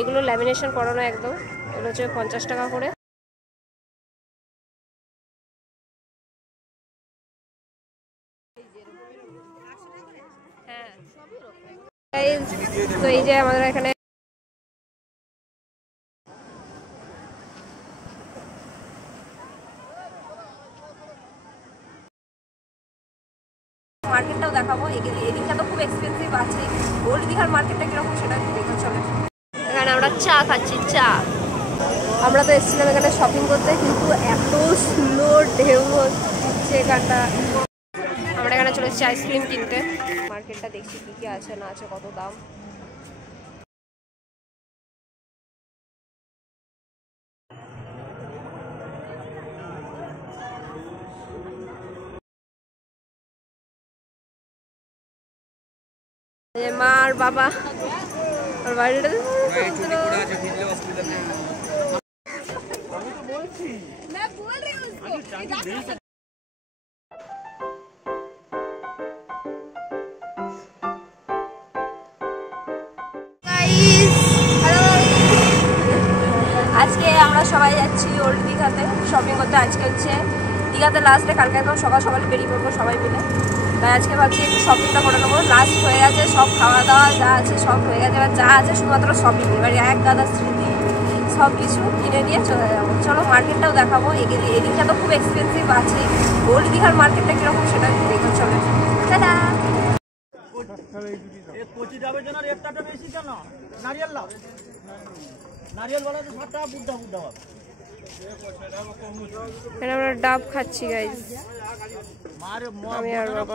এগুলো ল্যামিনেশন করানো একদম, এগুলো হচ্ছে 50 টাকা করে। তো এই যে আমাদের এখানে মার্কেটটাও দেখাবো। এদিকটা তো খুব এক্সপেন্সিভ আছে। ওল্ড দীঘার মার্কেটটা কিরকম সেটা দেখো চলে। এখানে আমরা চা খাচ্ছি, চা। আমরা তো এসেছিলাম এখানে শপিং করতে, কিন্তু এত সুন্দর ঢেউ হচ্ছে এখানটা। আমরা এখানে চলে এসেছি আইসক্রিম কিনতে। মার্কেটটা দেখছি কি কি আছে না আছে, কত দাম। মা আর বাবা আর বাড়িটা আজকে আমরা সবাই যাচ্ছি ওল্ড দীঘাতে শপিং করতে। আজকে হচ্ছে দীঘাতে লাস্টে, কালকে একদম সকাল সকালে বেরিয়ে পড়বো সবাই মিলে। তাই আজকে ভাবছি একটু শপিংটা করে নেবো। লাস্ট হয়ে গেছে, সব খাওয়া দাওয়া যা আছে সব হয়ে গেছে, এবার যা আছে শুধুমাত্র শপিং। এবার এক গাদা স্মৃতি সব কিছু কিনে নিয়ে চলে যাবো। চলো মার্কেটটাও দেখাবো। এদিকটা তো খুব এক্সপেন্সিভ আছে। ওল্ড দীঘার মার্কেটটা কিরকম সেটা দেখো চলে। টাটা। আমরা ডাব খাচ্ছি গাইস, আমি আর বাবা।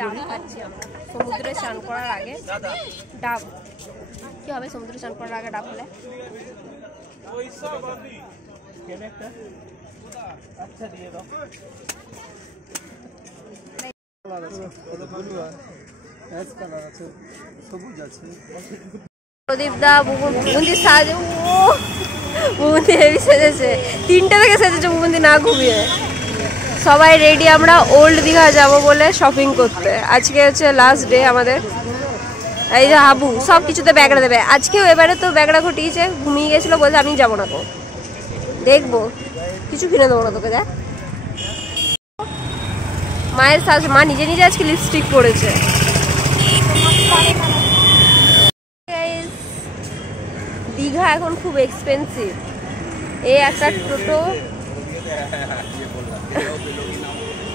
ডাব খাচ্ছি আমরা সমুদ্রে স্নান করার আগে। ডাব কি হবে সমুদ্রে স্নান করার আগে ডাব হলে? প্রদীপ দা বুবুন্দি সাজে, বুবুন্দি হেভি সেজেছে, 3টে থেকে সেজেছে বুবুন্দি না ঘুমিয়ে। সবাই রেডি আমরা ওল্ড দীঘা যাব বলে শপিং করতে। আজকে হচ্ছে লাস্ট ডে আমাদের। এই যে হাবু সব কিছুতে ব্যাগড়া দেবে আজকেও। এবারে তো ব্যাগড়া ঘটিয়েছে, ঘুমিয়ে গেছিলো, বলছে আমি যাবো না, তো দেখবো কিছু কিনে দেবো না তোকে। দেখ মায়ের সাজ, মা নিজে নিজে আজকে লিপস্টিক পরেছে। দীঘা এখন খুব এক্সপেন্সিভ। এই একটা টোটো,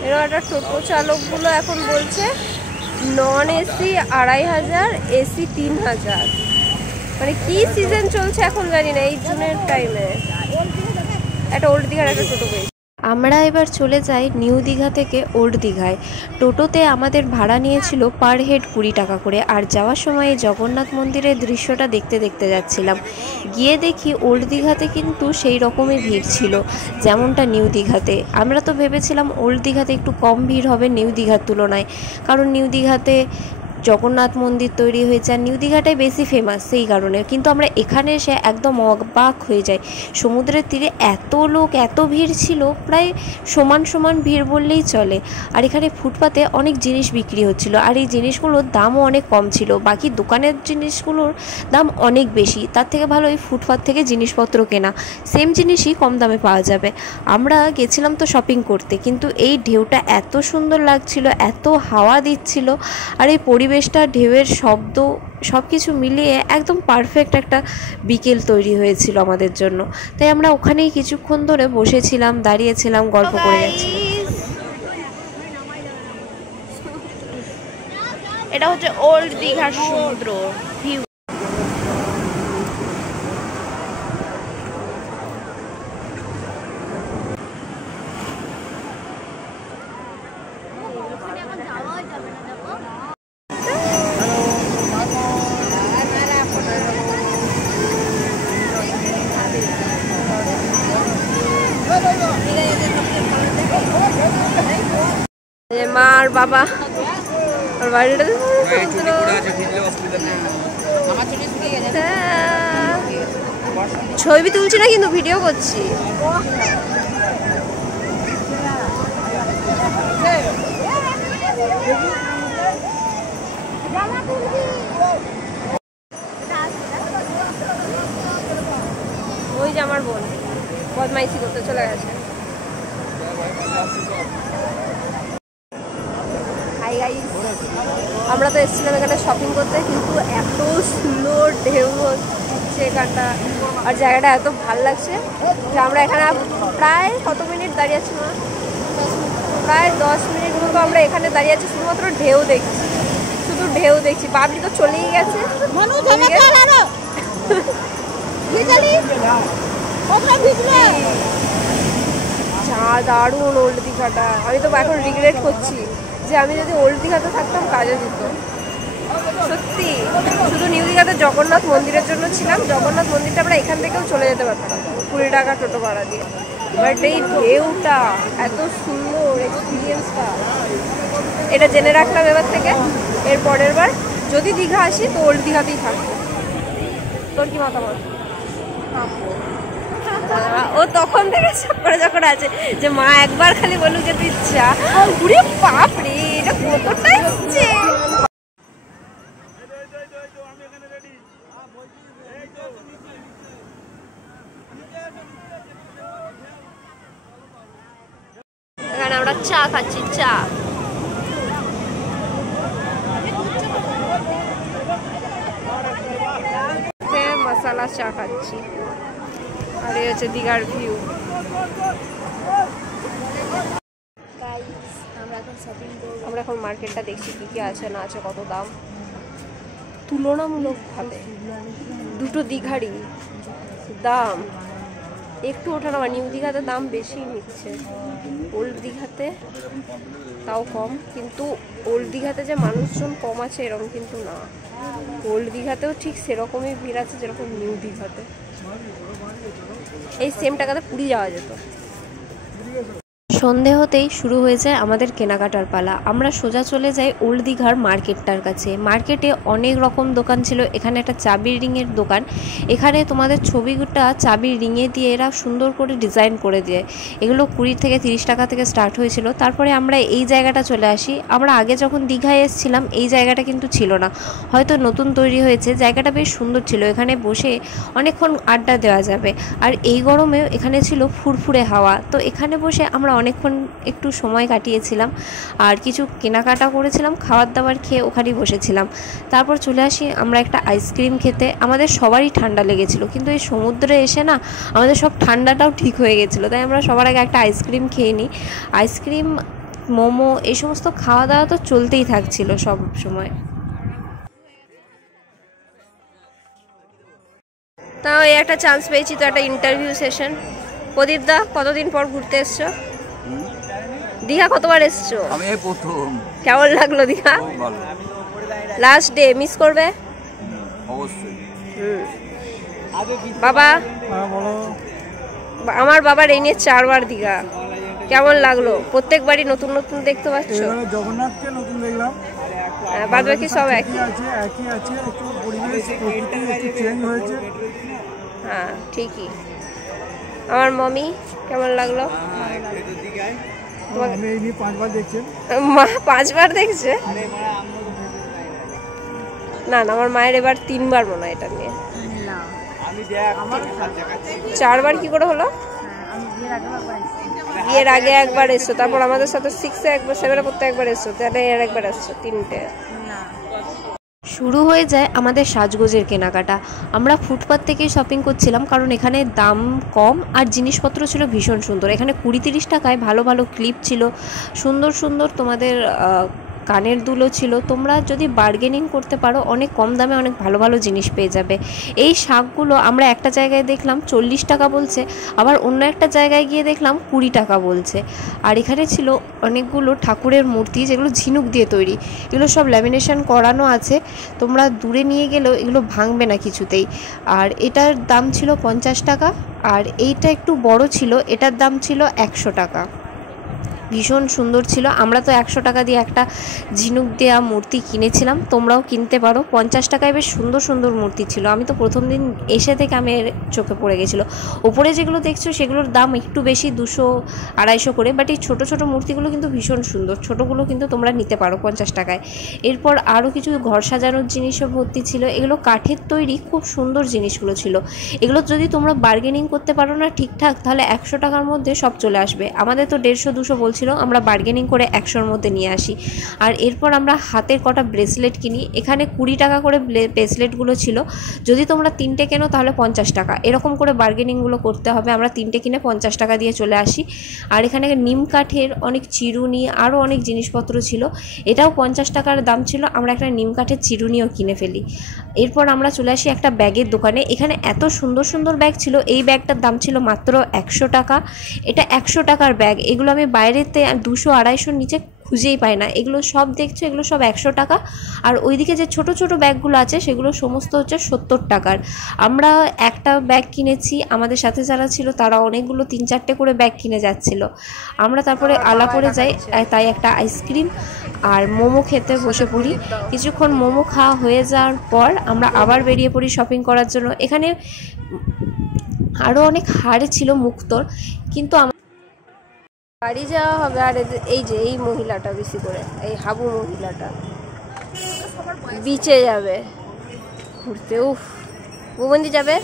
এরকম একটা টোটো চালকগুলো এখন বলছে নন এসি 2500, এসি 3000। মানে কি সিজন চলছে এখন জানি না। এই জুনের টাইমে একটা ওল্ড দীঘার একটা টোটো পেয়েছি। আমরা এবার চলে যাই নিউ দীঘা থেকে ওল্ড দীঘায়। টোটোতে আমাদের ভাড়া নিয়েছিল পার হেড 20 টাকা করে। আর যাওয়ার সময় জগন্নাথ মন্দিরের দৃশ্যটা দেখতে দেখতে যাচ্ছিলাম। গিয়ে দেখি ওল্ড দীঘাতে কিন্তু সেই রকমই ভিড় ছিল যেমনটা নিউ দীঘাতে। আমরা তো ভেবেছিলাম ওল্ড দীঘাতে একটু কম ভিড় হবে নিউ দীঘার তুলনায়, কারণ নিউ দীঘাতে জগন্নাথ মন্দির তৈরি হয়েছে আর নিউ দীঘাটাই বেশি ফেমাস সেই কারণে। কিন্তু আমরা এখানে এসে একদম অবাক হয়ে যাই। সমুদ্রের তীরে এত লোক, এত ভিড় ছিল, প্রায় সমান সমান ভিড় বললেই চলে। আর এখানে ফুটপাতে অনেক জিনিস বিক্রি হচ্ছিল, আর এই জিনিসগুলোর দামও অনেক কম ছিল। বাকি দোকানের জিনিসগুলোর দাম অনেক বেশি, তার থেকে ভালো এই ফুটপাত থেকে জিনিসপত্র কেনা, সেম জিনিসই কম দামে পাওয়া যাবে। আমরা গেছিলাম তো শপিং করতে, কিন্তু এই ঢেউটা এত সুন্দর লাগছিল, এত হাওয়া দিচ্ছিল, আর এই পরিবেশটা, ঢেউয়ের শব্দ সব কিছু মিলিয়ে একদম পারফেক্ট একটা বিকেল তৈরি হয়েছিল আমাদের জন্য। তাই আমরা ওখানেই কিছুক্ষণ ধরে বসেছিলাম, দাঁড়িয়েছিলাম, গল্প করে যাচ্ছিলাম। এটা হচ্ছে ওল্ড দীঘার সমুদ্র ভিউ। মা আর বাবা আর বাড়িটা ছবি তুলছি না, কিন্তু ভিডিও করছি। হাই গাইস, আমরা তো এসেছিলাম এখানে শপিং করতে, কিন্তু এত সুন্দর ঢেউ হচ্ছে এখানটা, আর জায়গাটা এত ভালো লাগছে যে আমরা এখানে প্রায় কত মিনিট দাঁড়িয়ে আছি না, প্রায় 10 মিনিট মতো আমরা এখানে দাঁড়িয়ে আছি শুধুমাত্র ঢেউ দেখছি, শুধু ঢেউ দেখছি। বাবলি তো চলেই গেছে। যা দারুণ ওল্ড দীঘাটা, আমি তো এখন রিগ্রেট করছি যে আমি যদি ওল্ড দীঘাতে থাকতাম কাজে দিত সত্যি। শুধু নিউ দীঘাতে জগন্নাথ মন্দিরের জন্য ছিলাম, জগন্নাথ মন্দিরটা আমরা এখান থেকেও চলে যেতে পারতাম 20 টাকা টোটো ভাড়া দিয়ে, বাট এই ঢেউটা এত সুন্দর এক্সপিরিয়েন্সটা, এটা জেনে রাখলাম এবার থেকে। এর পরের বার যদি দীঘা আসি তো ওল্ড দীঘাতেই থাকবো। তোর কি মতামত? ও তখন থেকে করে যখন আছে যে মা একবার খালি বলুক যে তুই চা, পুরে বাপ রে এটা কতটা হচ্ছে। এখানে আমরা চা খাচ্ছি, চা মশালা চা খাচ্ছি, আর এই হচ্ছে দীঘার ভিউ। আমরা এখন মার্কেটটা দেখছি কি কি আছে না আছে, কত দাম তুলনামূলকভাবে দুটো দীঘারই দাম একটু ওঠানামা। নিউ দীঘাতে দাম বেশি নিচ্ছে, ওল্ড দীঘাতে তাও কম, কিন্তু ওল্ড দীঘাতে যে মানুষজন কম আছে এরকম কিন্তু না, ওল্ড দীঘাতেও ঠিক সেরকমই ভিড় আছে যেরকম নিউ দীঘাতে। এই সেম টাকাতে পুরী যাওয়া যেত। সন্ধে হতেই শুরু হয়ে যায় আমাদের কেনাকাটার পালা। আমরা সোজা চলে যাই ওল্ড দীঘার মার্কেটটার কাছে। মার্কেটে অনেক রকম দোকান ছিল। এখানে একটা চাবির রিংয়ের দোকান, এখানে তোমাদের ছবিটা চাবির রিংয়ে দিয়ে এরা সুন্দর করে ডিজাইন করে দেয়। এগুলো 20 থেকে 30 টাকা থেকে স্টার্ট হয়েছিল। তারপরে আমরা এই জায়গাটা চলে আসি। আমরা আগে যখন দীঘায় এসেছিলাম এই জায়গাটা কিন্তু ছিল না, হয়তো নতুন তৈরি হয়েছে। জায়গাটা বেশ সুন্দর ছিল, এখানে বসে অনেকক্ষণ আড্ডা দেওয়া যাবে। আর এই গরমেও এখানে ছিল ফুরফুরে হাওয়া, তো এখানে বসে আমরা অনেকক্ষণ একটু সময় কাটিয়েছিলাম আর কিছু কেনাকাটা করেছিলাম, খাবার দাবার খেয়ে ওখানেই বসেছিলাম। তারপর চলে আসি আমরা একটা আইসক্রিম খেতে। আমাদের সবারই ঠান্ডা লেগেছিল, কিন্তু এই সমুদ্রে এসে না আমাদের সব ঠান্ডাটাও ঠিক হয়ে গেছিলো, তাই আমরা সবার আগে একটা আইসক্রিম খেয়ে নিই। আইসক্রিম, মোমো এই সমস্ত খাওয়া দাওয়া তো চলতেই থাকছিল সব সময়। তাও এই একটা চান্স পেয়েছি তো, একটা ইন্টারভিউ সেশন। প্রদীপ দা, কতদিন পর ঘুরতে এসছো? দীঘা কতবার এসছো? আমি এই প্রথম। কেমন লাগলো দীঘা? ভালো। লাস্ট ডে মিস করবে? অবশ্যই। বাবা, আমার বাবার এই নিয়ে 4 বার দীঘা। কেমন লাগলো? প্রত্যেকবারই নতুন নতুন দেখতে পাচ্ছ? জগন্নাথকে নতুন দেখলাম, বাদ বাকি সব একই আছে, একটু পরিবেশ প্রকৃতি একটু চেঞ্জ হয়েছে। হ্যাঁ ঠিকই। আমার মমি কেমন লাগলো? আমি এই নিয়ে 5 বার দেখছেন। মা 5 বার দেখছে? না না, আমার মায়ের এবার 3 বার মনে হয় এটা নিয়ে। 4 বার কি করে হলো? বিয়ের আগে একবার এসছো, তারপর আমাদের সাথে 6-এ একবার, 7-এ পড়তে একবার এসছো, তাহলে এর একবার এসছো, 3টে। শুরু হয়ে যায় আমাদের সাজগোজের কেনাকাটা। আমরা ফুটপাথ থেকেই শপিং করছিলাম, কারণ এখানে দাম কম আর জিনিসপত্র ছিল ভীষণ সুন্দর। এখানে 20-30 টাকায় ভালো ভালো ক্লিপ ছিল, সুন্দর সুন্দর তোমাদের কানের দুলও ছিল। তোমরা যদি বার্গেনিং করতে পারো অনেক কম দামে অনেক ভালো ভালো জিনিস পেয়ে যাবে। এই শাকগুলো আমরা একটা জায়গায় দেখলাম 40 টাকা বলছে, আবার অন্য একটা জায়গায় গিয়ে দেখলাম 20 টাকা বলছে। আর এখানে ছিল অনেকগুলো ঠাকুরের মূর্তি, যেগুলো ঝিনুক দিয়ে তৈরি। এগুলো সব ল্যামিনেশন করানো আছে, তোমরা দূরে নিয়ে গেলেও এগুলো ভাঙবে না কিছুতেই। আর এটার দাম ছিল 50 টাকা, আর এইটা একটু বড় ছিল, এটার দাম ছিল 100 টাকা। ভীষণ সুন্দর ছিল। আমরা তো 100 টাকা দিয়ে একটা ঝিনুক দেওয়া মূর্তি কিনেছিলাম, তোমরাও কিনতে পারো। 50 টাকায় বেশ সুন্দর সুন্দর মূর্তি ছিল। আমি তো প্রথম দিন এসে থেকে আমি চোখে পড়ে গেছিলো। ওপরে যেগুলো দেখছো সেগুলোর দাম একটু বেশি, 200-250 করে, বাট এই ছোটো ছোটো মূর্তিগুলো কিন্তু ভীষণ সুন্দর। ছোটোগুলো কিন্তু তোমরা নিতে পারো 50 টাকায়। এরপর আরও কিছু ঘর সাজানোর জিনিসও ভর্তি ছিল। এগুলো কাঠের তৈরি, খুব সুন্দর জিনিসগুলো ছিল। এগুলো যদি তোমরা বার্গেনিং করতে পারো না ঠিকঠাক, তাহলে 100 টাকার মধ্যে সব চলে আসবে। আমাদের তো 150-200 বলছিল, ছিল, আমরা বার্গেনিং করে 100-র মধ্যে নিয়ে আসি। আর এরপর আমরা হাতের কটা ব্রেসলেট কিনি। এখানে 20 টাকা করে ব্রেসলেটগুলো ছিল, যদি তোমরা 3টে কেনো তাহলে 50 টাকা, এরকম করে বার্গেনিংগুলো করতে হবে। আমরা 3টে কিনে 50 টাকা দিয়ে চলে আসি। আর এখানে নিম কাঠের অনেক চিরুনি আরও অনেক জিনিসপত্র ছিল, এটাও 50 টাকার দাম ছিল, আমরা একটা নিম কাঠের চিরুনিও কিনে ফেলি। এরপর আমরা চলে আসি একটা ব্যাগের দোকানে। এখানে এত সুন্দর সুন্দর ব্যাগ ছিল, এই ব্যাগটার দাম ছিল মাত্র 100 টাকা। এটা 100 টাকার ব্যাগ, এগুলো আমি বাইরেতে 200-250 নিচে খুঁজেই পাই না। এগুলো সব দেখছো, এগুলো সব 100 টাকা। আর ওইদিকে যে ছোট ছোট ব্যাগগুলো আছে সেগুলো সমস্ত হচ্ছে 70 টাকার। আমরা একটা ব্যাগ কিনেছি, আমাদের সাথে যারা ছিল তারা অনেকগুলো 3-4টে করে ব্যাগ কিনে যাচ্ছিল। আমরা তারপরে আলাপরে যাই, তাই একটা আইসক্রিম আর মোমো খেতে বসে পড়ি। কিছুক্ষণ মোমো খাওয়া হয়ে যাওয়ার পর আমরা আবার বেরিয়ে পড়ি শপিং করার জন্য। এখানে আরও অনেক হার ছিল মুক্তোর, কিন্তু বাড়ি যাওয়া হবে। আর এই যে এই মহিলাটা, বেশি করে এই হাবু মহিলাটা বিচে যাবে ঘুরতে। উফ, ভুবন্দি যাবে,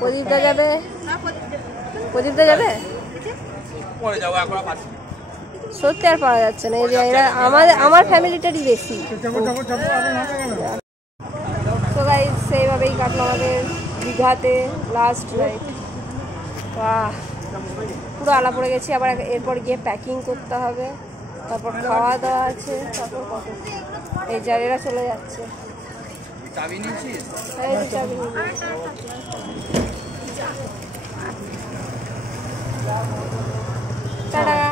প্রদীপদা যাবে, প্রদীপদা যাবে, সত্যি আর পাওয়া যাচ্ছে না। এই যে এরা আমার ফ্যামিলিটারই বেশি। তো গাইস, সেইভাবেই কাটলো আমাদের দীঘাতে লাস্ট নাইট। বাহ, পুরো আলা পড়ে গেছি। আবার এরপর গিয়ে প্যাকিং করতে হবে, তারপর খাওয়া দাওয়া আছে, তারপর কত। এই জারেরা চলে যাচ্ছে। এই যে চাবি টাটা।